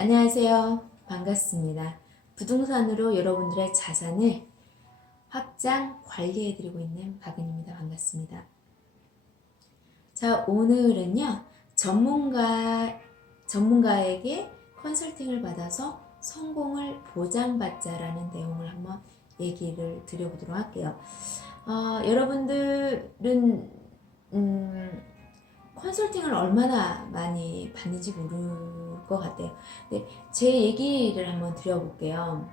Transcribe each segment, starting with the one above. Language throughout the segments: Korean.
안녕하세요. 반갑습니다. 부동산으로 여러분들의 자산을 확장 관리해드리고 있는 박은입니다. 반갑습니다. 자, 오늘은요, 전문가에게 컨설팅을 받아서 성공을 보장받자라는 내용을 한번 얘기를 드려보도록 할게요. 여러분들은, 컨설팅을 얼마나 많이 받는지 모를 것 같아요. 근데 제 얘기를 한번 드려볼게요.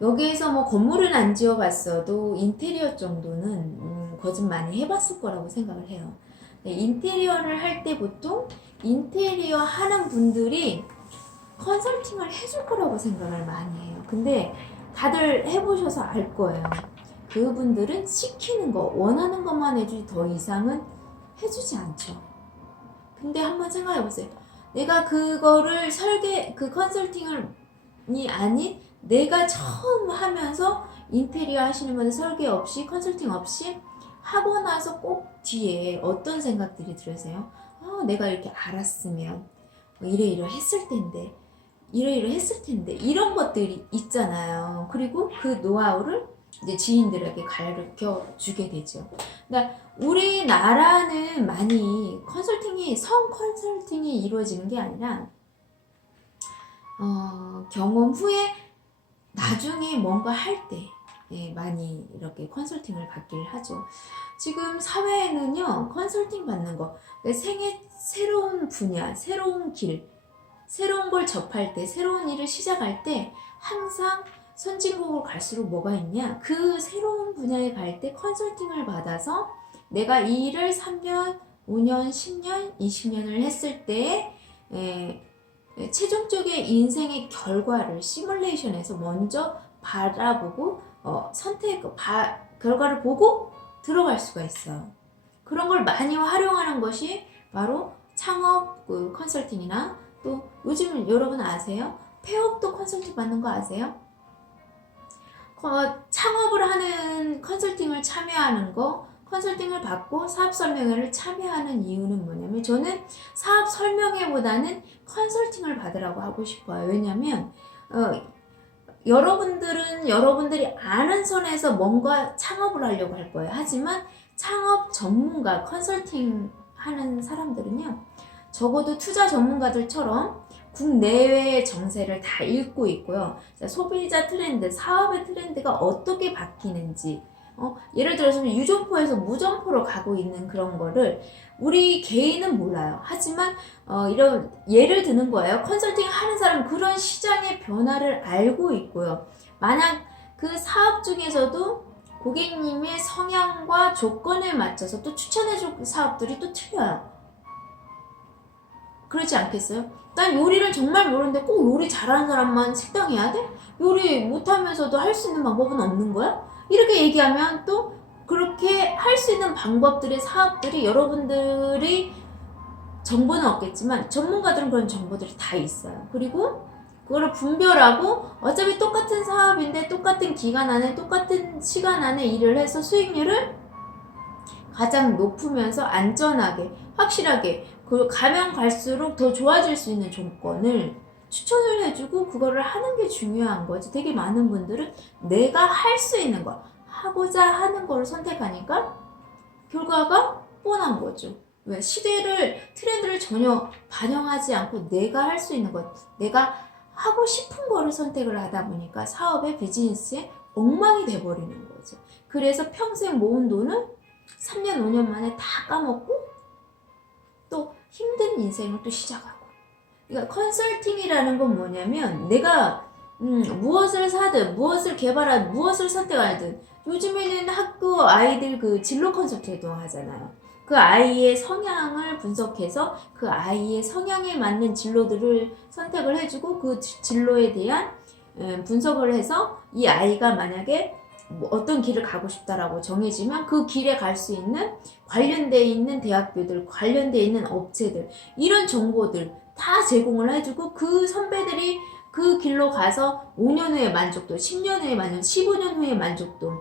여기에서 뭐 건물은 안 지어봤어도 인테리어 정도는 거짓 많이 해봤을 거라고 생각을 해요. 인테리어를 할 때 보통 인테리어 하는 분들이 컨설팅을 해줄 거라고 생각을 많이 해요. 근데 다들 해보셔서 알 거예요. 그분들은 시키는 거, 원하는 것만 해주지 더 이상은 해주지 않죠. 근데 한번 생각해 보세요. 내가 그거를 그 컨설팅이 아닌 내가 처음 하면서 인테리어 하시는 분들 설계 없이 컨설팅 없이 하고 나서 꼭 뒤에 어떤 생각들이 들으세요? 내가 이렇게 알았으면 이래 했을 텐데 이래 했을 텐데 이런 것들이 있잖아요. 그리고 그 노하우를 이제 지인들에게 가르쳐 주게 되죠. 그러니까 우리나라는 많이 성 컨설팅이 이루어지는 게 아니라 경험 후에 나중에 뭔가 할 때 많이 이렇게 컨설팅을 받기를 하죠. 지금 사회에는요, 컨설팅 받는 거, 생애 새로운 분야, 새로운 길, 새로운 걸 접할 때, 새로운 일을 시작할 때 항상 선진국으로 갈수록 뭐가 있냐? 그 새로운 분야에 갈 때 컨설팅을 받아서 내가 이 일을 3년, 5년, 10년, 20년을 했을 때 최종적인 인생의 결과를 시뮬레이션에서 먼저 바라보고 결과를 보고 들어갈 수가 있어요. 그런 걸 많이 활용하는 것이 바로 창업 컨설팅이나 또 요즘 여러분 아세요? 폐업도 컨설팅 받는 거 아세요? 창업을 하는 컨설팅을 참여하는 거, 컨설팅을 받고 사업 설명회를 참여하는 이유는 뭐냐면 저는 사업 설명회보다는 컨설팅을 받으라고 하고 싶어요. 왜냐면 여러분들이 아는 선에서 뭔가 창업을 하려고 할 거예요. 하지만 창업 전문가, 컨설팅 하는 사람들은요, 적어도 투자 전문가들처럼 국내외의 정세를 다 읽고 있고요. 소비자 트렌드, 사업의 트렌드가 어떻게 바뀌는지, 예를 들어서 유점포에서 무점포로 가고 있는 그런 거를 우리 개인은 몰라요. 하지만 이런 예를 드는 거예요. 컨설팅 하는 사람은 그런 시장의 변화를 알고 있고요. 만약 그 사업 중에서도 고객님의 성향과 조건에 맞춰서 또 추천해줄 사업들이 또 틀려요. 그렇지 않겠어요? 난 요리를 정말 모르는데 꼭 요리 잘하는 사람만 식당해야 돼? 요리 못하면서도 할 수 있는 방법은 없는 거야? 이렇게 얘기하면 또 그렇게 할 수 있는 방법들의 사업들이 여러분들이 정보는 없겠지만 전문가들은 그런 정보들이 다 있어요. 그리고 그거를 분별하고 어차피 똑같은 사업인데 똑같은 기간 안에 똑같은 시간 안에 일을 해서 수익률을 가장 높으면서 안전하게 확실하게 가면 갈수록 더 좋아질 수 있는 조건을 추천을 해주고 그거를 하는 게 중요한 거지. 되게 많은 분들은 내가 할 수 있는 거, 하고자 하는 거를 선택하니까 결과가 뻔한 거죠. 왜? 트렌드를 전혀 반영하지 않고 내가 할 수 있는 것, 내가 하고 싶은 거를 선택을 하다 보니까 사업의 비즈니스에 엉망이 돼버리는 거죠. 그래서 평생 모은 돈은 3년, 5년 만에 다 까먹고 또 힘든 인생을 또 시작하고. 그러니까 컨설팅이라는 건 뭐냐면 내가 무엇을 사든 무엇을 개발하든 무엇을 선택하든 요즘에는 학교 아이들 그 진로 컨설팅도 하잖아요. 그 아이의 성향을 분석해서 그 아이의 성향에 맞는 진로들을 선택을 해주고 그 진로에 대한 분석을 해서 이 아이가 만약에 어떤 길을 가고 싶다라고 정해지면 그 길에 갈 수 있는 관련되어 있는 대학교들, 관련되어 있는 업체들, 이런 정보들 다 제공을 해주고 그 선배들이 그 길로 가서 5년 후의 만족도, 10년 후의 만족도, 15년 후의 만족도,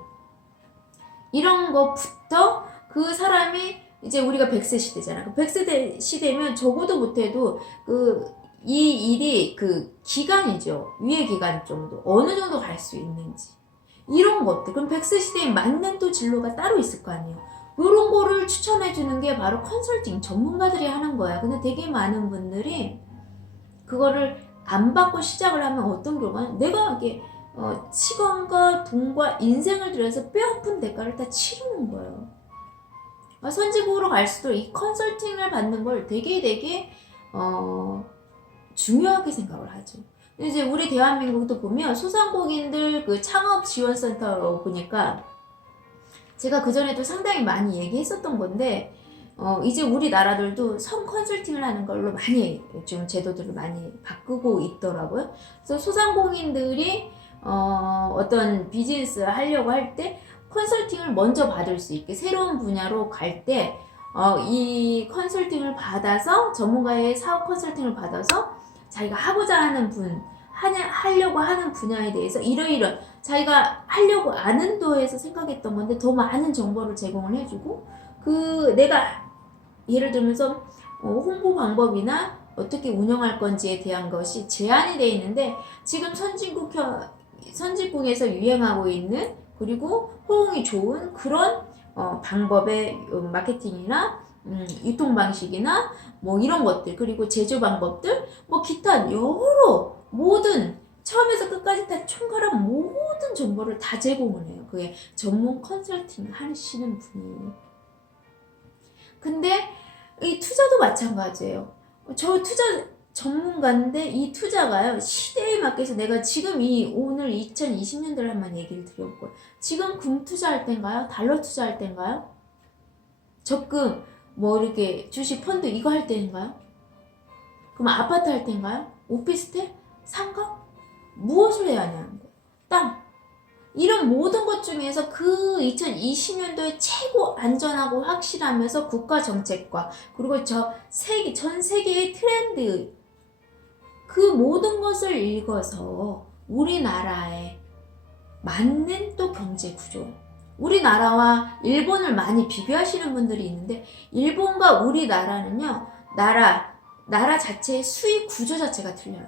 이런 것부터 그 사람이 이제 우리가 100세 시대잖아. 그 100세 시대면 적어도 못해도 그 이 일이 그 기간이죠. 유예 기간 정도. 어느 정도 갈 수 있는지. 이런 것들. 그럼 백스시대에 맞는 또 진로가 따로 있을 거 아니에요. 이런 거를 추천해 주는 게 바로 컨설팅 전문가들이 하는 거야. 근데 되게 많은 분들이 그거를 안 받고 시작을 하면 어떤 경우가 내가 이게 시간과 돈과 인생을 들여서 뼈아픈 대가를 다 치르는 거예요. 선지국으로 갈수록 이 컨설팅을 받는 걸 되게 중요하게 생각을 하죠. 이제 우리 대한민국도 보면 소상공인들 그 창업 지원센터 보니까 제가 그전에도 상당히 많이 얘기했었던 건데 이제 우리나라들도 성 컨설팅을 하는 걸로 많이 좀 제도들을 많이 바꾸고 있더라고요. 그래서 소상공인들이 어떤 비즈니스 하려고 할 때 컨설팅을 먼저 받을 수 있게 새로운 분야로 갈 때 이 컨설팅을 받아서 전문가의 사업 컨설팅을 받아서 자기가 하고자 하는 하려고 하는 분야에 대해서 이러이러 자기가 하려고 아는 도에서 생각했던 건데 더 많은 정보를 제공을 해주고 그 내가 예를 들면서 홍보 방법이나 어떻게 운영할 건지에 대한 것이 제한이 되어 있는데 지금 선진국에서 유행하고 있는 그리고 호응이 좋은 그런 방법의 마케팅이나 유통 방식이나 뭐 이런 것들 그리고 제조 방법들 뭐 기타 여러 모든 처음에서 끝까지 다 총괄한 모든 정보를 다 제공을 해요. 그게 전문 컨설팅 하시는 분이. 근데 이 투자도 마찬가지예요. 저 투자 전문가인데 이 투자가요 시대에 맞게서 내가 지금 오늘 2020년도를 한번 얘기를 드려볼 거예요. 지금 금 투자할 땐가요? 달러 투자할 땐가요? 적금 뭐 이렇게 주식 펀드 이거 할 때인가요? 그럼 아파트 할 때인가요? 오피스텔? 상가? 무엇을 해야 하냐는 거예요. 땅. 이런 모든 것 중에서 그 2020년도에 최고 안전하고 확실하면서 국가 정책과 그리고 전 세계의 트렌드 그 모든 것을 읽어서 우리나라에 맞는 또 경제 구조 우리나라와 일본을 많이 비교하시는 분들이 있는데 일본과 우리나라는요 나라 자체의 수익 구조 자체가 틀려요.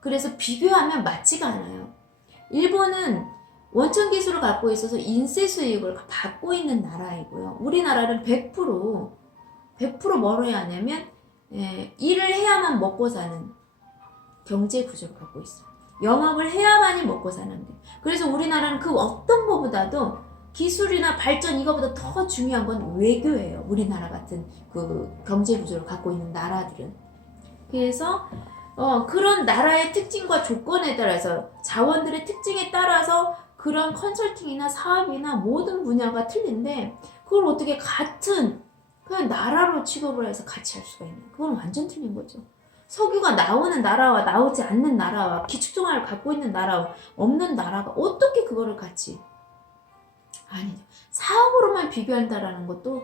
그래서 비교하면 맞지가 않아요. 일본은 원천 기술을 갖고 있어서 인세 수익을 받고 있는 나라이고요. 우리나라는 100% 뭐로 해야 하냐면 일을 해야만 먹고 사는 경제 구조를 갖고 있어요. 영업을 해야만이 먹고 사는데 그래서 우리나라는 그 어떤 것보다도 기술이나 발전 이거보다 더 중요한 건 외교예요. 우리나라 같은 그 경제 구조를 갖고 있는 나라들은. 그래서 그런 나라의 특징과 조건에 따라서 자원들의 특징에 따라서 그런 컨설팅이나 사업이나 모든 분야가 틀린데 그걸 어떻게 같은 그냥 나라로 취급을 해서 같이 할 수가 있나? 그건 완전 틀린 거죠. 석유가 나오는 나라와 나오지 않는 나라와 기축통화를 갖고 있는 나라와 없는 나라가 어떻게 그거를 같이 아니죠. 사업으로만 비교한다라는 것도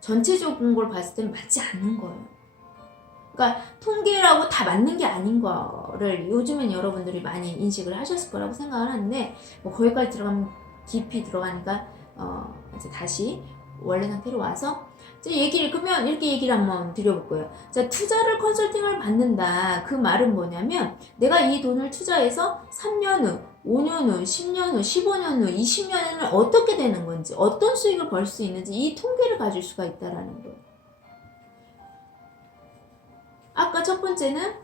전체적인 걸 봤을 땐 맞지 않는 거예요. 그러니까 통계라고 다 맞는 게 아닌 거를 요즘엔 여러분들이 많이 인식을 하셨을 거라고 생각을 하는데 뭐 거기까지 들어가면 깊이 들어가니까 이제 다시 원래 상태로 와서 그러면 이렇게 얘기를 한번 드려볼 거예요. 자, 투자를 컨설팅을 받는다. 그 말은 뭐냐면 내가 이 돈을 투자해서 3년 후, 5년 후, 10년 후, 15년 후, 20년 후는 어떻게 되는 건지 어떤 수익을 벌 수 있는지 이 통계를 가질 수가 있다라는 거예요. 아까 첫 번째는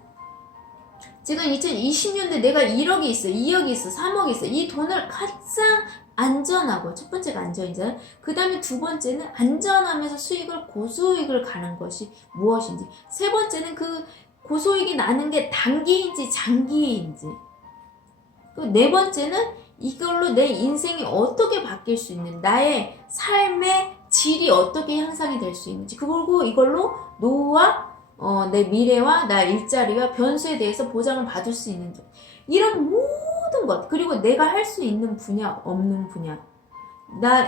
지금 2020년대 내가 1억이 있어, 2억이 있어, 3억이 있어. 이 돈을 가장 안전하고 첫 번째가 안전이잖아요. 그 다음에 두 번째는 안전하면서 고수익을 가는 것이 무엇인지. 세 번째는 그 고수익이 나는 게 단기인지 장기인지. 네 번째는 이걸로 내 인생이 어떻게 바뀔 수 있는 나의 삶의 질이 어떻게 향상이 될 수 있는지. 그리고 이걸로 노후와 내 미래와 나 일자리와 변수에 대해서 보장을 받을 수 있는지. 이런 모든 것 그리고 내가 할 수 있는 분야 없는 분야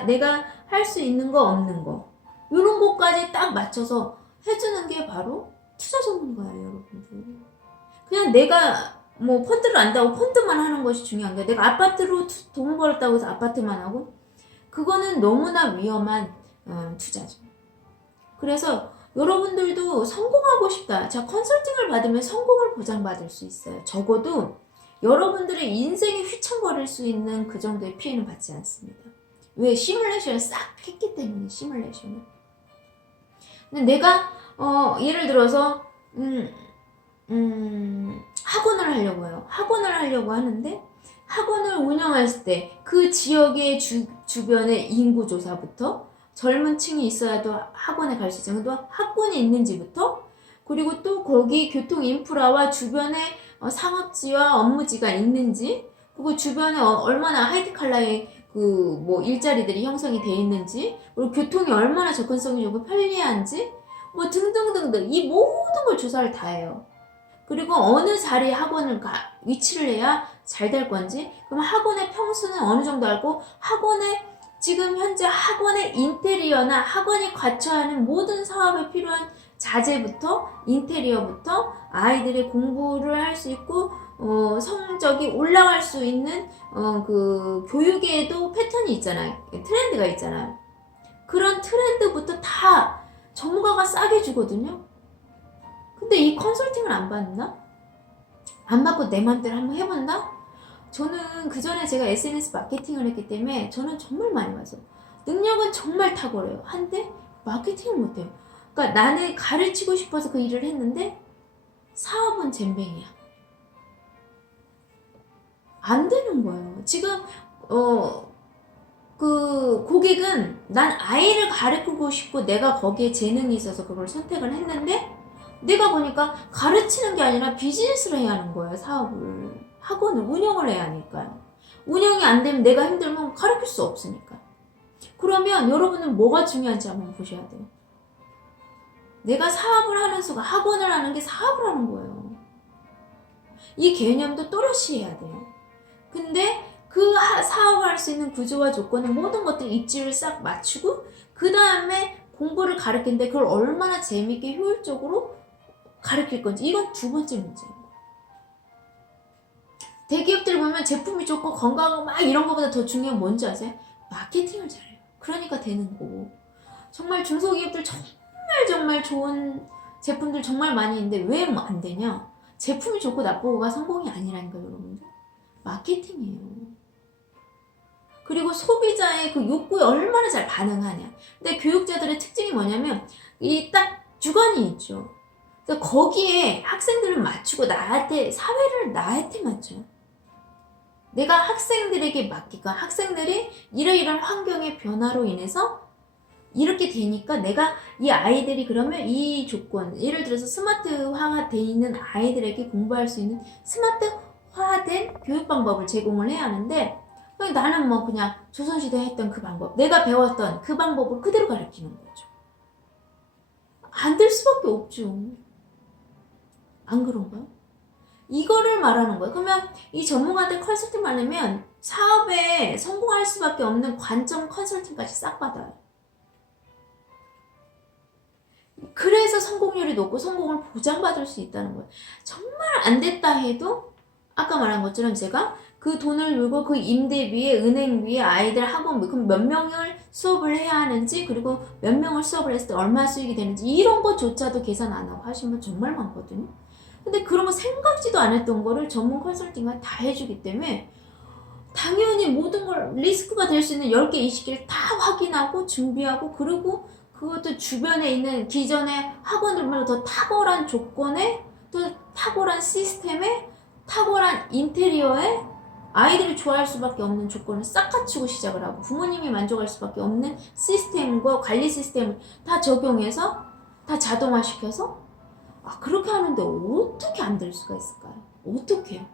내가 할 수 있는 거 없는 거 이런 것까지 딱 맞춰서 해주는 게 바로 투자 전문가예요. 여러분들 그냥 내가 뭐 펀드를 안다고 펀드만 하는 것이 중요한 게 내가 아파트로 돈 벌었다고 해서 아파트만 하고 그거는 너무나 위험한 투자죠. 그래서 여러분들도 성공하고 싶다. 자, 컨설팅을 받으면 성공을 보장받을 수 있어요. 적어도 여러분들의 인생이 휘청거릴 수 있는 그 정도의 피해는 받지 않습니다. 왜? 시뮬레이션을 싹 했기 때문에, 시뮬레이션을. 근데 내가 예를 들어서 학원을 하려고 해요. 학원을 하려고 하는데 학원을 운영했을 때 그 지역의 주변의 인구 조사부터 젊은 층이 있어야도 학원에 갈 수 있어요. 또 학군이 있는지부터, 그리고 또 거기 교통 인프라와 주변에 상업지와 업무지가 있는지, 그리고 주변에 얼마나 하이테크컬러의 뭐 일자리들이 형성이 돼 있는지, 그리고 교통이 얼마나 접근성이 좋고 편리한지, 뭐 등등등등 이 모든 걸 조사를 다 해요. 그리고 어느 자리에 학원을 위치를 해야 잘 될 건지, 그럼 학원의 평수는 어느 정도 알고, 지금 현재 학원의 인테리어나 학원이 갖춰야 하는 모든 사업에 필요한 자재부터 인테리어부터 아이들의 공부를 할 수 있고 성적이 올라갈 수 있는 그 교육에도 패턴이 있잖아요. 트렌드가 있잖아요. 그런 트렌드부터 다 전문가가 싸게 주거든요. 근데 이 컨설팅을 안 받나? 안 받고 내 맘대로 한번 해본다? 저는 그 전에 제가 SNS 마케팅을 했기 때문에 저는 정말 많이 봤어요. 능력은 정말 탁월해요. 한데 마케팅을 못해요. 그러니까 나는 가르치고 싶어서 그 일을 했는데 사업은 젬병이야. 안 되는 거예요. 지금 그 고객은 난 아이를 가르치고 싶고 내가 거기에 재능이 있어서 그걸 선택을 했는데, 내가 보니까 가르치는 게 아니라 비즈니스를 해야 하는 거예요. 사업을, 학원을 운영을 해야 하니까요. 운영이 안 되면 내가 힘들면 가르칠 수 없으니까. 그러면 여러분은 뭐가 중요한지 한번 보셔야 돼요. 내가 사업을 하는 수가, 학원을 하는 게 사업을 하는 거예요. 이 개념도 또렷이 해야 돼요. 근데 그 사업을 할 수 있는 구조와 조건은 모든 것들 입지를 싹 맞추고 그 다음에 공부를 가르치는데 그걸 얼마나 재밌게 효율적으로 가르칠 건지, 이건 두 번째 문제예요. 대기업들 보면 제품이 좋고 건강하고 막 이런 것보다 더 중요한 건 뭔지 아세요? 마케팅을 잘해요. 그러니까 되는 거고. 정말 중소기업들 정말 좋은 제품들 정말 많이 있는데 왜 안 되냐? 제품이 좋고 나쁘고가 성공이 아니라니까요, 여러분들. 마케팅이에요. 그리고 소비자의 그 욕구에 얼마나 잘 반응하냐. 근데 교육자들의 특징이 뭐냐면 이 딱 주관이 있죠. 그래서 거기에 학생들을 맞추고 사회를 나한테 맞춰요. 내가 학생들에게 맡기가, 학생들이 이러이러한 환경의 변화로 인해서 이렇게 되니까 내가 이 아이들이 그러면 이 조건, 예를 들어서 스마트화가 돼 있는 아이들에게 공부할 수 있는 스마트화된 교육 방법을 제공을 해야 하는데, 나는 뭐 그냥 조선시대에 했던 그 방법, 내가 배웠던 그 방법을 그대로 가르치는 거죠. 안 될 수밖에 없죠. 안 그런가요? 이거를 말하는 거예요. 그러면 이 전문가들 컨설팅 받으면 사업에 성공할 수밖에 없는 관점 컨설팅까지 싹 받아요. 그래서 성공률이 높고 성공을 보장받을 수 있다는 거예요. 정말 안 됐다 해도 아까 말한 것처럼 제가 그 돈을 물고 그 임대비에, 은행비에, 아이들 학원비, 그럼 몇 명을 수업을 해야 하는지, 그리고 몇 명을 수업을 했을 때 얼마 수익이 되는지, 이런 것조차도 계산 안 하고 하시는 분 정말 많거든요. 근데 그런 거 생각지도 않았던 거를 전문 컨설팅가 다 해주기 때문에 당연히 모든 걸 리스크가 될 수 있는 10개, 20개를 다 확인하고 준비하고, 그리고 그것도 주변에 있는 기존의 학원들 말고 더 탁월한 조건에, 또 탁월한 시스템에, 탁월한 인테리어에 아이들이 좋아할 수밖에 없는 조건을 싹 갖추고 시작을 하고 부모님이 만족할 수밖에 없는 시스템과 관리 시스템을 다 적용해서 다 자동화시켜서 그렇게 하는데 어떻게 안 될 수가 있을까요? 어떻게요?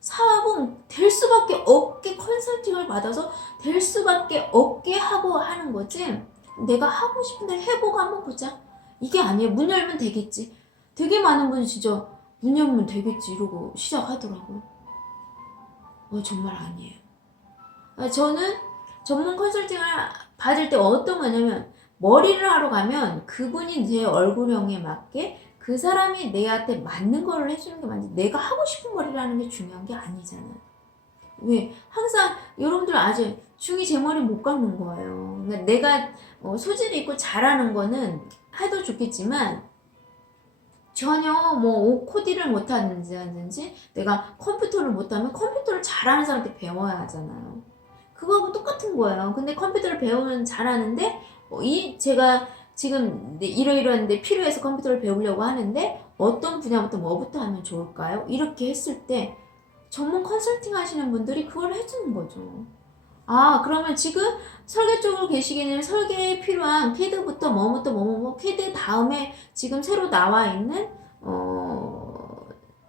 사업은 될 수밖에 없게 컨설팅을 받아서 될 수밖에 없게 하고 하는 거지, 내가 하고 싶은 대로 해보고 한번 보자 이게 아니에요. 문 열면 되겠지. 되게 많은 분이 진짜 문 열면 되겠지 이러고 시작하더라고요. 정말 아니에요. 저는 전문 컨설팅을 받을 때 어떤 거냐면, 머리를 하러 가면 그분이 제 얼굴형에 맞게 그 사람이 내한테 맞는 거를 해주는 게 맞지, 내가 하고 싶은 머리를 하는 게 중요한 게 아니잖아요. 왜? 항상 여러분들 아직 중2 제 머리 못 깎는 거예요. 그러니까 내가 소질이 있고 잘하는 거는 해도 좋겠지만 전혀 뭐 코디를 못하는지 내가 컴퓨터를 못하면 컴퓨터를 잘하는 사람한테 배워야 하잖아요. 그거하고 똑같은 거예요. 근데 컴퓨터를 배우면 잘하는데 제가 지금 이러이러한데 필요해서 컴퓨터를 배우려고 하는데 어떤 분야부터 뭐부터 하면 좋을까요? 이렇게 했을 때 전문 컨설팅 하시는 분들이 그걸 해주는 거죠. 아, 그러면 지금 설계 쪽으로 계시기에는 설계에 필요한 캐드부터 뭐부터 뭐뭐 캐드 다음에 지금 새로 나와 있는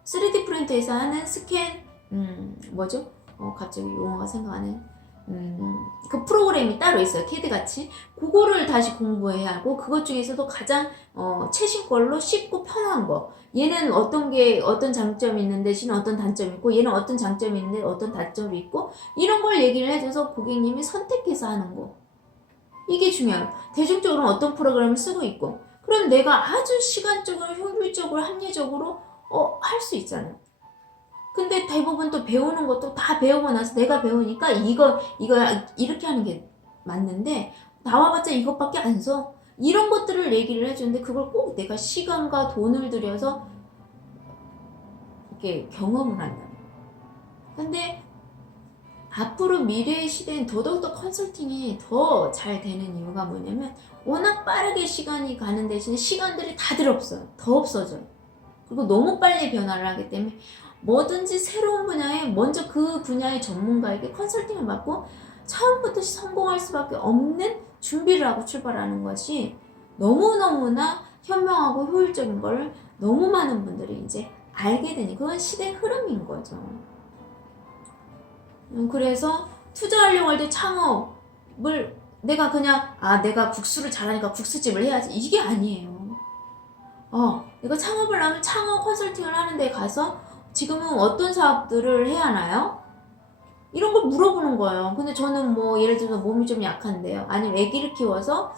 3D 프린터에서 하는 스캔 뭐죠? 갑자기 용어가 생각나네. 그 프로그램이 따로 있어요. 캐드 같이. 그거를 다시 공부해야 하고 그것 중에서도 가장 최신 걸로 쉽고 편한 거. 얘는 어떤 장점이 있는 대신 어떤 단점이 있고 얘는 어떤 장점이 있는데 어떤 단점이 있고 이런 걸 얘기를 해줘서 고객님이 선택해서 하는 거. 이게 중요해요. 대중적으로는 어떤 프로그램을 쓰고 있고 그럼 내가 아주 시간적으로 효율적으로 합리적으로 할 수 있잖아요. 근데 대부분 또 배우는 것도 다 배우고 나서 내가 배우니까 이거 이렇게 하는 게 맞는데 나와봤자 이것밖에 안 써. 이런 것들을 얘기를 해주는데 그걸 꼭 내가 시간과 돈을 들여서 이렇게 경험을 한다. 근데 앞으로 미래의 시대엔 더더욱더 컨설팅이 더 잘 되는 이유가 뭐냐면 워낙 빠르게 시간이 가는 대신에 시간들이 다들 없어요. 더 없어져요. 그리고 너무 빨리 변화를 하기 때문에 뭐든지 새로운 분야에 먼저 그 분야의 전문가에게 컨설팅을 받고 처음부터 성공할 수밖에 없는 준비를 하고 출발하는 것이 너무너무나 현명하고 효율적인 걸 너무 많은 분들이 이제 알게 되니 그건 시대의 흐름인 거죠. 그래서 투자하려고 할 때 창업을 내가 그냥 내가 국수를 잘하니까 국수집을 해야지 이게 아니에요. 내가 창업을 하면 창업 컨설팅을 하는 데 가서 지금은 어떤 사업들을 해야 하나요? 이런 걸 물어보는 거예요. 근데 저는 뭐 예를 들어서 몸이 좀 약한데요. 아니면 아기를 키워서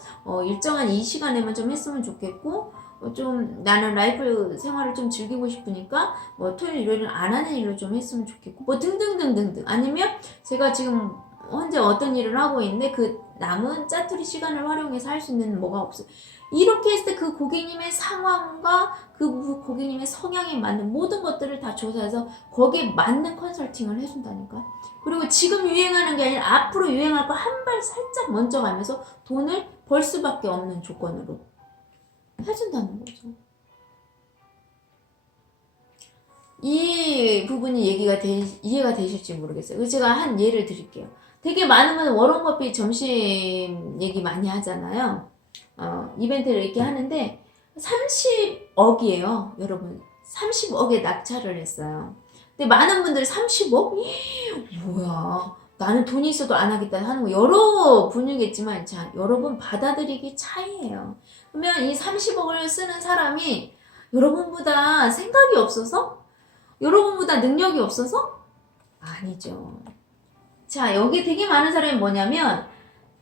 일정한 이 시간에만 좀 했으면 좋겠고 좀 나는 라이프 생활을 좀 즐기고 싶으니까 뭐 토요일 일요일은 안 하는 일로 좀 했으면 좋겠고 뭐 등등등등등. 아니면 제가 지금 현재 어떤 일을 하고 있는데 그 남은 짜투리 시간을 활용해서 할 수 있는 뭐가 없어요. 이렇게 했을 때 그 고객님의 상황과 그 고객님의 성향에 맞는 모든 것들을 다 조사해서 거기에 맞는 컨설팅을 해준다니까. 그리고 지금 유행하는 게 아니라 앞으로 유행할 거 한 발 살짝 먼저 가면서 돈을 벌 수밖에 없는 조건으로 해준다는 거죠. 이 부분이 이해가 되실지 모르겠어요. 그래서 제가 한 예를 드릴게요. 되게 많은 분 워런 버핏 점심 얘기 많이 하잖아요. 이벤트를 이렇게 하는데 30억이에요. 여러분 30억에 낙찰을 했어요. 근데 많은 분들 30억? 뭐야 나는 돈이 있어도 안 하겠다 하는 거 여러 분이겠지만 자 여러분 받아들이기 차이예요. 그러면 이 30억을 쓰는 사람이 여러분보다 생각이 없어서? 여러분보다 능력이 없어서? 아니죠. 자 여기 되게 많은 사람이 뭐냐면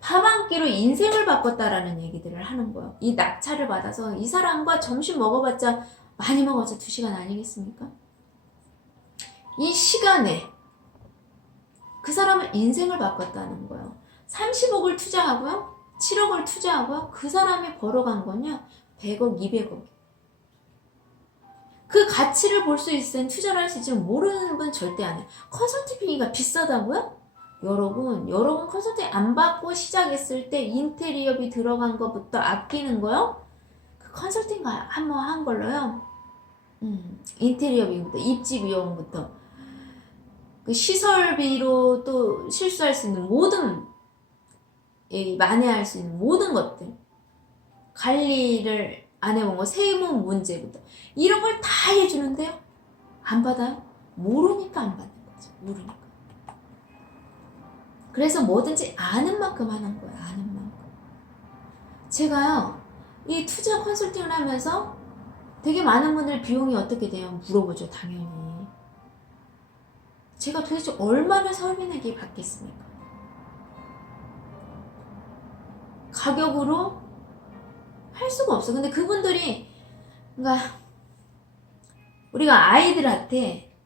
밥 한 끼로 인생을 바꿨다라는 얘기들을 하는 거예요. 이 낙찰을 받아서 이 사람과 점심 먹어봤자 많이 먹어봤자 2시간 아니겠습니까? 이 시간에 그 사람은 인생을 바꿨다는 거예요. 30억을 투자하고요. 7억을 투자하고요. 그 사람이 벌어간 건요. 100억, 200억. 그 가치를 볼 수 있을 땐 투자를 할 수 있지만 모르는 분 절대 안 해요. 컨설팅 비가 비싸다고요? 여러분 컨설팅 안 받고 시작했을 때 인테리어비 들어간 것부터 아끼는 거요? 그 컨설팅 한번 한 걸로요. 인테리어비부터 입지 비용부터 그 시설비로 또 실수할 수 있는 모든 만회할 수 있는 모든 것들 관리를 안 해본 거 세무 문제부터 이런 걸 다 해주는데요. 안 받아요? 모르니까 안 받는 거죠. 모르니까. 그래서 뭐든지 아는 만큼 하는 거예요. 아는 만큼. 제가요 이 투자 컨설팅을 하면서 되게 많은 분들 비용이 어떻게 돼요? 물어보죠. 당연히. 제가 도대체 얼마나 설비내기 받겠습니까? 가격으로 할 수가 없어. 근데 그분들이 그러니까 우리가 아이들한테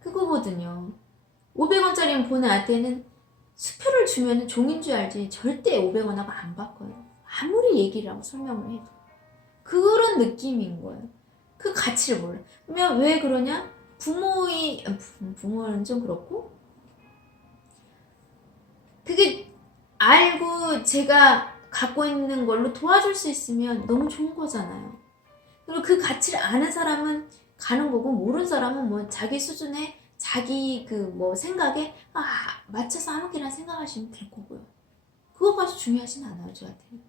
그거거든요. 500원짜리 보는 아이한테는 수표를 주면 종인 줄 알지 절대 500원하고 안 바꿔요. 아무리 얘기를 하고 설명을 해도. 그런 느낌인 거예요. 그 가치를 몰라. 그러면 왜 그러냐? 부모는 좀 그렇고, 그게 알고 제가 갖고 있는 걸로 도와줄 수 있으면 너무 좋은 거잖아요. 그리고 그 가치를 아는 사람은 가는 거고, 모르는 사람은 뭐 자기 수준에 자기 그 뭐 생각에 맞춰서 아무렇게나 생각하시면 될 거고요. 그것까지 중요하진 않아요, 저한테는.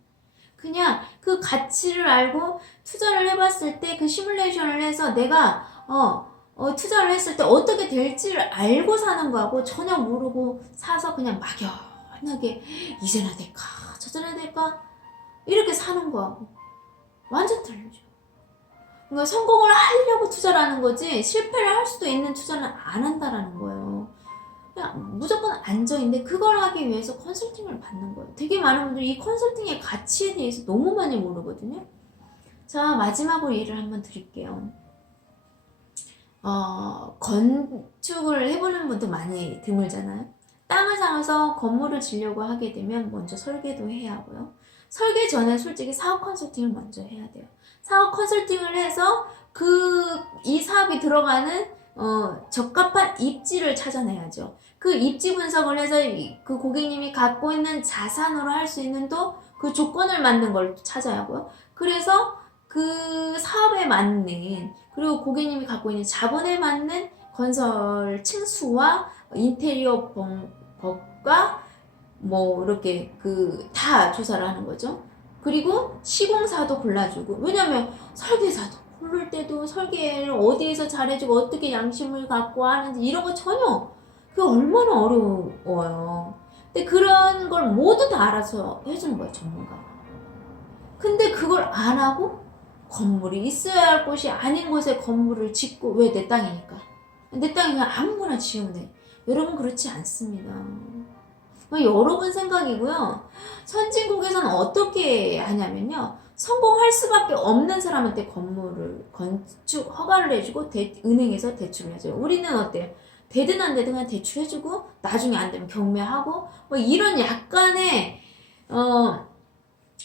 그냥 그 가치를 알고 투자를 해봤을 때 그 시뮬레이션을 해서 내가 투자를 했을 때 어떻게 될지를 알고 사는 거하고 전혀 모르고 사서 그냥 막연하게 이제나 될까 저제나 될까 이렇게 사는 거하고 완전 틀리죠. 그러니까 성공을 하려고 투자를 하는 거지 실패를 할 수도 있는 투자는 안 한다라는 거예요. 그냥 무조건 안정인데 그걸 하기 위해서 컨설팅을 받는 거예요. 되게 많은 분들이 이 컨설팅의 가치에 대해서 너무 많이 모르거든요. 자, 마지막으로 예를 한번 드릴게요. 건축을 해보는 분도 많이 드물잖아요. 땅을 사서 건물을 지려고 하게 되면 먼저 설계도 해야 하고요. 설계 전에 솔직히 사업 컨설팅을 먼저 해야 돼요. 사업 컨설팅을 해서 이 사업이 들어가는 적합한 입지를 찾아내야죠. 그 입지 분석을 해서 그 고객님이 갖고 있는 자산으로 할 수 있는 또 그 조건을 맞는 걸 찾아야 하고요. 그래서 그 사업에 맞는 그리고 고객님이 갖고 있는 자본에 맞는 건설 층수와 인테리어 법과 뭐 이렇게 다 조사를 하는 거죠. 그리고 시공사도 골라주고, 왜냐면 설계사도 고를 때도 설계를 어디에서 잘해주고 어떻게 양심을 갖고 하는지 이런 거 전혀 그게 얼마나 어려워요. 근데 그런 걸 모두 다 알아서 해주는 거예요, 전문가가. 근데 그걸 안 하고 건물이 있어야 할 곳이 아닌 곳에 건물을 짓고, 왜? 내 땅이니까. 내 땅이면 아무거나 지으면 돼. 여러분 그렇지 않습니다. 여러분 생각이고요. 선진국에서는 어떻게 하냐면요. 성공할 수밖에 없는 사람한테 건축 허가를 해주고 은행에서 대출을 해줘요. 우리는 어때요? 되든 안 되든 그냥 대출해주고 나중에 안 되면 경매하고 뭐 이런 약간의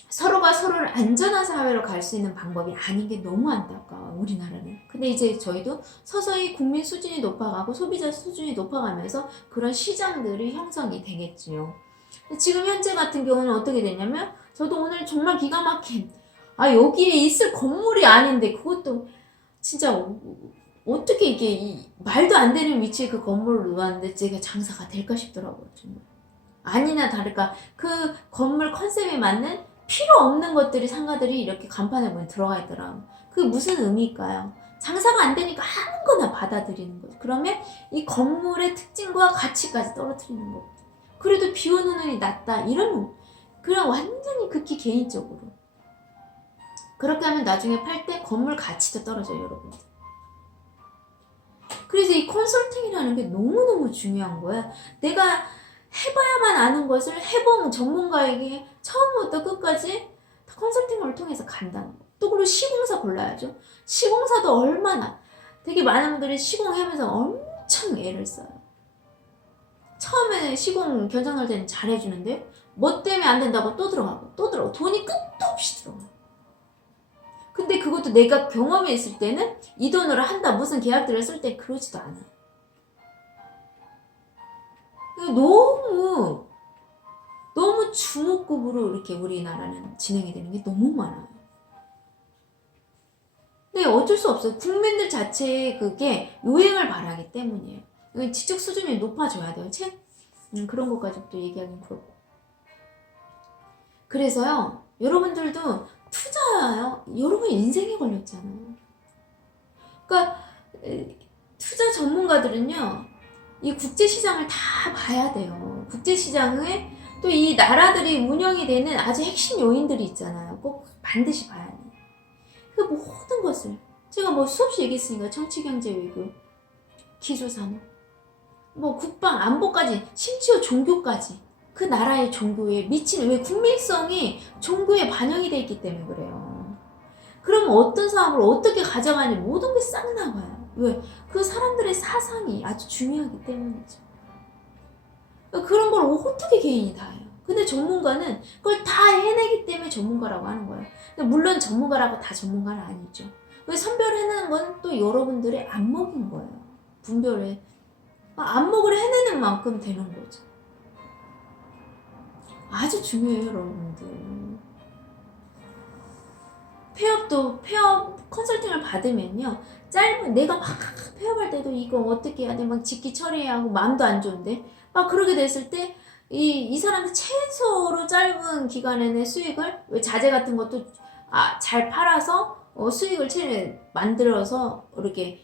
서로가 서로를 안전한 사회로 갈 수 있는 방법이 아닌 게 너무 안타까워요, 우리나라는. 근데 이제 저희도 서서히 국민 수준이 높아가고 소비자 수준이 높아가면서 그런 시장들이 형성이 되겠지요. 지금 현재 같은 경우는 어떻게 되냐면, 저도 오늘 정말 기가 막힌, 여기에 있을 건물이 아닌데 그것도 진짜 어떻게 이게 말도 안 되는 위치에 그 건물을 놓았는데 제가 장사가 될까 싶더라고요, 정말. 아니나 다를까 그 건물 컨셉에 맞는 필요 없는 것들이 상가들이 이렇게 간판에 보면 들어가 있더라. 그게 무슨 의미일까요? 장사가 안 되니까 아무거나 받아들이는 거죠. 그러면 이 건물의 특징과 가치까지 떨어뜨리는 거고. 그래도 비오는 눈이 낫다. 그냥 완전히 극히 개인적으로. 그렇게 하면 나중에 팔 때 건물 가치도 떨어져요, 여러분들. 그래서 이 컨설팅이라는 게 너무너무 중요한 거야. 내가 해봐야만 아는 것을 해본 전문가에게 처음부터 끝까지 컨설팅을 통해서 간다는 거. 또 그리고 시공사 골라야죠. 시공사도 얼마나 되게 많은 분들이 시공하면서 엄청 애를 써요. 처음에 시공 견적날 때는 잘해주는데 뭐 때문에 안 된다고 또 들어가고 돈이 끝도 없이 들어가. 근데 그것도 내가 경험이 있을 때는 이 돈으로 한다 무슨 계약들을 쓸 때 그러지도 않아. 너무 주목급으로 이렇게 우리나라는 진행이 되는 게 너무 많아요. 근데 어쩔 수 없어요. 국민들 자체에 그게 요행을 바라기 때문이에요. 지적 수준이 높아져야 돼요. 그런 것까지 또 얘기하긴 그렇고. 그래서요, 여러분들도 투자요. 여러분 인생에 걸렸잖아요. 그러니까 투자 전문가들은요, 이 국제시장을 다 봐야 돼요. 국제시장에 또 이 나라들이 운영이 되는 아주 핵심 요인들이 있잖아요. 꼭 반드시 봐야 돼요. 그 모든 것을 제가 뭐 수없이 얘기했으니까 정치, 경제, 외교, 기술산업, 뭐 국방, 안보까지, 심지어 종교까지 그 나라의 종교에 미치는, 왜 국민성이 종교에 반영이 돼 있기 때문에 그래요. 그러면 어떤 사업을 어떻게 가져가는지 모든 게 싹 나와요. 왜? 그 사람들의 사상이 아주 중요하기 때문이죠. 그런 걸 어떻게 개인이 다 해요? 근데 전문가는 그걸 다 해내기 때문에 전문가라고 하는 거예요. 근데 물론 전문가라고 다 전문가는 아니죠. 선별해내는 건 또 여러분들의 안목인 거예요. 분별해. 안목을 해내는 만큼 되는 거죠. 아주 중요해요, 여러분들. 폐업 컨설팅을 받으면요. 내가 막 폐업할 때도 이거 어떻게 해야 돼? 막 직기 처리해야 하고 마음도 안 좋은데. 막 그러게 됐을 때, 이 사람들 최소로 짧은 기간에 내 수익을, 왜 자재 같은 것도 잘 팔아서 수익을 만들어서 이렇게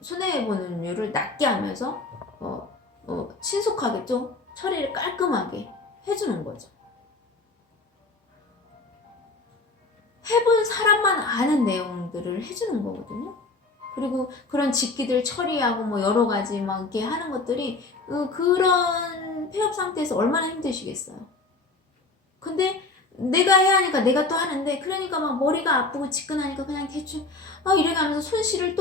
손해보는 율을 낮게 하면서 신속하게 좀 처리를 깔끔하게 해주는 거죠. 해본 사람만 아는 내용들을 해주는 거거든요. 그리고 그런 직기들 처리하고 뭐 여러 가지 막 이렇게 하는 것들이 그런 폐업 상태에서 얼마나 힘드시겠어요. 근데 내가 해야 하니까 내가 또 하는데, 그러니까 막 머리가 아프고 지끈하니까 그냥 대충 이래가면서 손실을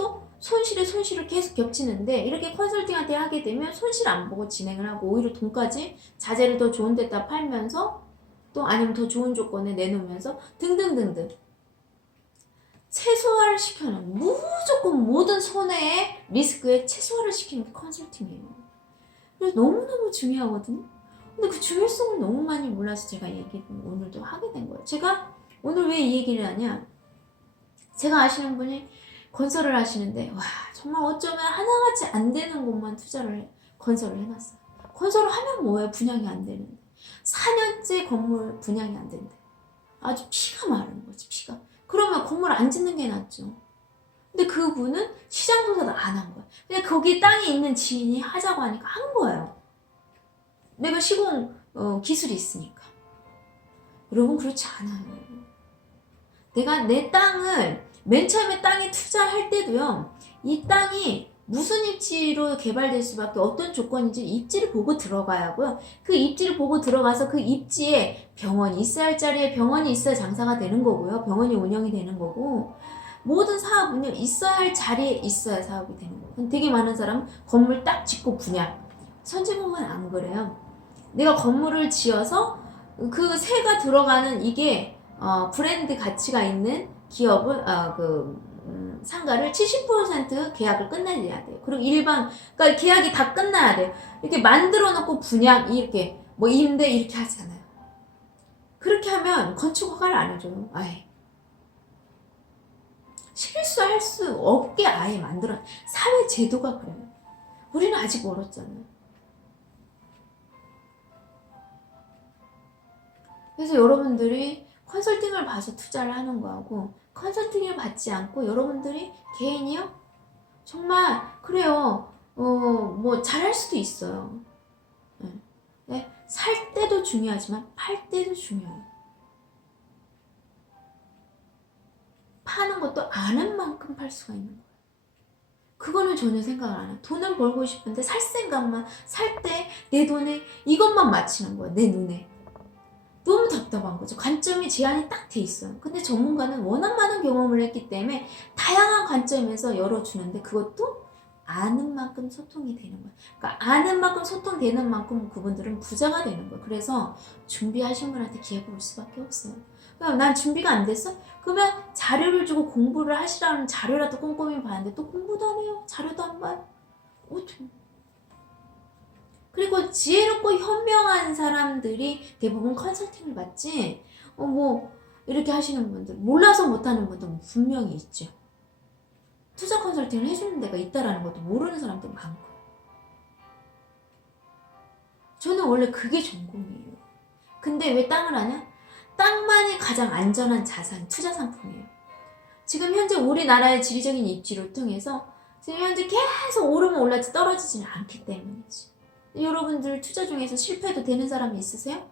계속 겹치는데, 이렇게 컨설팅한테 하게 되면 손실 안 보고 진행을 하고 오히려 돈까지 자재를 더 좋은 데다 팔면서 또 아니면 더 좋은 조건에 내놓으면서 등등등등 최소화를 시켜놓은, 무조건 모든 손해의 리스크에 최소화를 시키는 게 컨설팅이에요. 그래서 너무너무 중요하거든요. 근데 그 중요성을 너무 많이 몰라서 제가 오늘도 하게 된 거예요. 제가 오늘 왜 이 얘기를 하냐, 제가 아시는 분이 건설을 하시는데 정말 어쩌면 하나같이 안 되는 곳만 건설을 해놨어요. 건설을 하면 뭐예요? 분양이 안 되는데 4년째 건물 분양이 안 된대. 아주 피가 마르는 거지, 피가. 그러면 건물 안 짓는 게 낫죠. 근데 그분은 시장 조사도 안 한 거야. 그냥 거기 땅에 있는 지인이 하자고 하니까 한 거예요. 내가 시공 기술이 있으니까. 여러분 그렇지 않아요. 내가 내 땅을 맨 처음에 땅에 투자할 때도요, 이 땅이 무슨 입지로 개발될 수밖에, 어떤 조건인지 입지를 보고 들어가야 하고요. 그 입지를 보고 들어가서 그 입지에 병원이 있어야 할 자리에 병원이 있어야 장사가 되는 거고요. 병원이 운영이 되는 거고, 모든 사업은요, 있어야 할 자리에 있어야 사업이 되는 거예요. 되게 많은 사람은 건물 딱 짓고 분양. 선진국은 안 그래요. 내가 건물을 지어서 그 세가 들어가는 이게 브랜드 가치가 있는 기업을 상가를 70% 계약을 끝내야 돼요. 그리고 그러니까 계약이 다 끝나야 돼요. 이렇게 만들어 놓고 분양, 이렇게 뭐 임대 이렇게 하잖아요. 그렇게 하면 건축허가를 안 해줘요. 아예. 실수할 수 없게 아예 만들어. 사회 제도가 그래요. 우리는 아직 멀었잖아요. 그래서 여러분들이 컨설팅을 봐서 투자를 하는 거하고, 컨설팅을 받지 않고 여러분들이 개인이요? 정말 그래요. 뭐 잘할 수도 있어요. 네. 살 때도 중요하지만 팔 때도 중요해요. 파는 것도 아는 만큼 팔 수가 있는 거예요. 그거는 전혀 생각을 안 해요. 돈을 벌고 싶은데 살 생각만, 살 때 내 돈에 이것만 맞추는 거예요. 내 눈에. 너무 답답한 거죠. 관점이 제한이 딱 돼 있어요. 근데 전문가는 워낙 많은 경험을 했기 때문에 다양한 관점에서 열어주는데, 그것도 아는 만큼 소통이 되는 거예요. 그러니까 아는 만큼 소통되는 만큼 그분들은 부자가 되는 거예요. 그래서 준비하신 분한테 기회가 올 수밖에 없어요. 그럼 난 준비가 안 됐어? 그러면 자료를 주고 공부를 하시라는 자료라도 꼼꼼히 봐는데 또 공부도 안 해요. 자료도 안 봐요. 어떻게? 그리고 지혜롭고 현명한 사람들이 대부분 컨설팅을 받지, 뭐 이렇게 하시는 분들, 몰라서 못하는 분들 분명히 있죠. 투자 컨설팅을 해주는 데가 있다라는 것도 모르는 사람들 많고. 저는 원래 그게 전공이에요. 근데 왜 땅을 하냐? 땅만이 가장 안전한 자산, 투자 상품이에요. 지금 현재 우리나라의 지리적인 입지를 통해서 지금 현재 계속 오르면 올라지 떨어지지는 않기 때문이지. 여러분들 투자 중에서 실패도 되는 사람이 있으세요?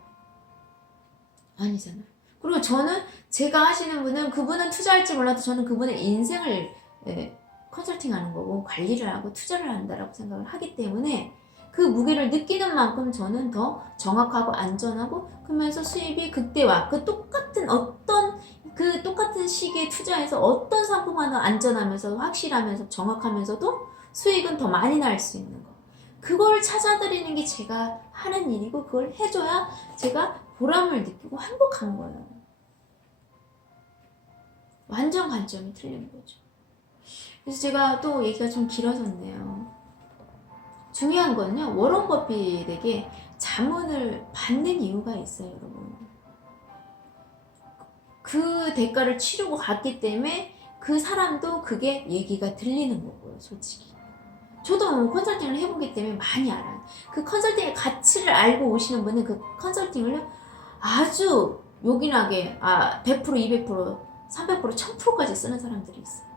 아니잖아요. 그리고 저는, 제가 하시는 분은, 그분은 투자할지 몰라도 저는 그분의 인생을 컨설팅하는 거고 관리를 하고 투자를 한다라고 생각을 하기 때문에, 그 무게를 느끼는 만큼 저는 더 정확하고 안전하고, 그러면서 수입이 그때와 똑같은 시기에 투자해서 어떤 상품 하나 안전하면서 확실하면서 정확하면서도 수익은 더 많이 날 수 있는 거. 그걸 찾아드리는 게 제가 하는 일이고 그걸 해줘야 제가 보람을 느끼고 행복한 거예요. 완전 관점이 틀린 거죠. 그래서 제가 또 얘기가 좀 길어졌네요. 중요한 건요, 워런 버핏에게 자문을 받는 이유가 있어요, 여러분. 그 대가를 치르고 갔기 때문에 그 사람도 그게 얘기가 들리는 거고요, 솔직히. 저도 컨설팅을 해보기 때문에 많이 알아요. 그 컨설팅의 가치를 알고 오시는 분은 그 컨설팅을 아주 요긴하게 100%, 200%, 300%, 1000%까지 쓰는 사람들이 있어요.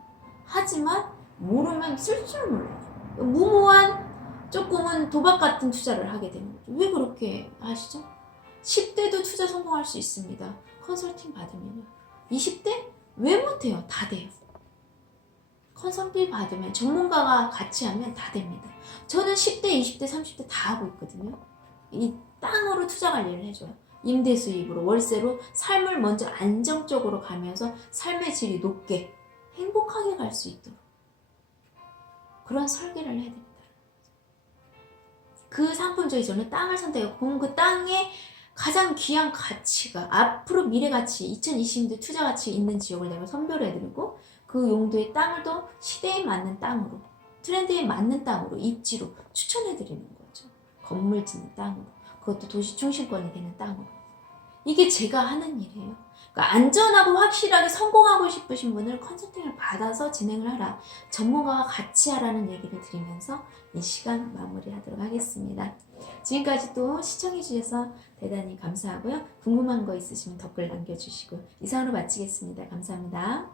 하지만 모르면 쓸 줄 몰라요. 무모한 조금은 도박 같은 투자를 하게 되는 거죠. 왜 그렇게 하시죠? 10대도 투자 성공할 수 있습니다. 컨설팅 받으면요. 20대? 왜 못해요? 다 돼요. 컨설팅 받으면 전문가가 같이 하면 다 됩니다. 저는 10대, 20대, 30대 다 하고 있거든요. 이 땅으로 투자 관리를 해줘요. 임대 수입으로, 월세로 삶을 먼저 안정적으로 가면서 삶의 질이 높게 행복하게 갈 수 있도록 그런 설계를 해드립니다. 그 상품 중에 저는 땅을 선택했고 그 땅에 가장 귀한 가치가 앞으로 미래 가치 2020년대 투자 가치 있는 지역을 내가 선별해드리고 그 용도의 땅을 또 시대에 맞는 땅으로 트렌드에 맞는 땅으로 입지로 추천해드리는 거죠. 건물 짓는 땅으로 그것도 도시 중심권이 되는 땅으로 이게 제가 하는 일이에요. 그러니까 안전하고 확실하게 성공하고 싶으신 분을 컨설팅을 받아서 진행을 하라. 전문가와 같이 하라는 얘기를 드리면서 이 시간 마무리하도록 하겠습니다. 지금까지 또 시청해주셔서 대단히 감사하고요. 궁금한 거 있으시면 댓글 남겨주시고 이상으로 마치겠습니다. 감사합니다.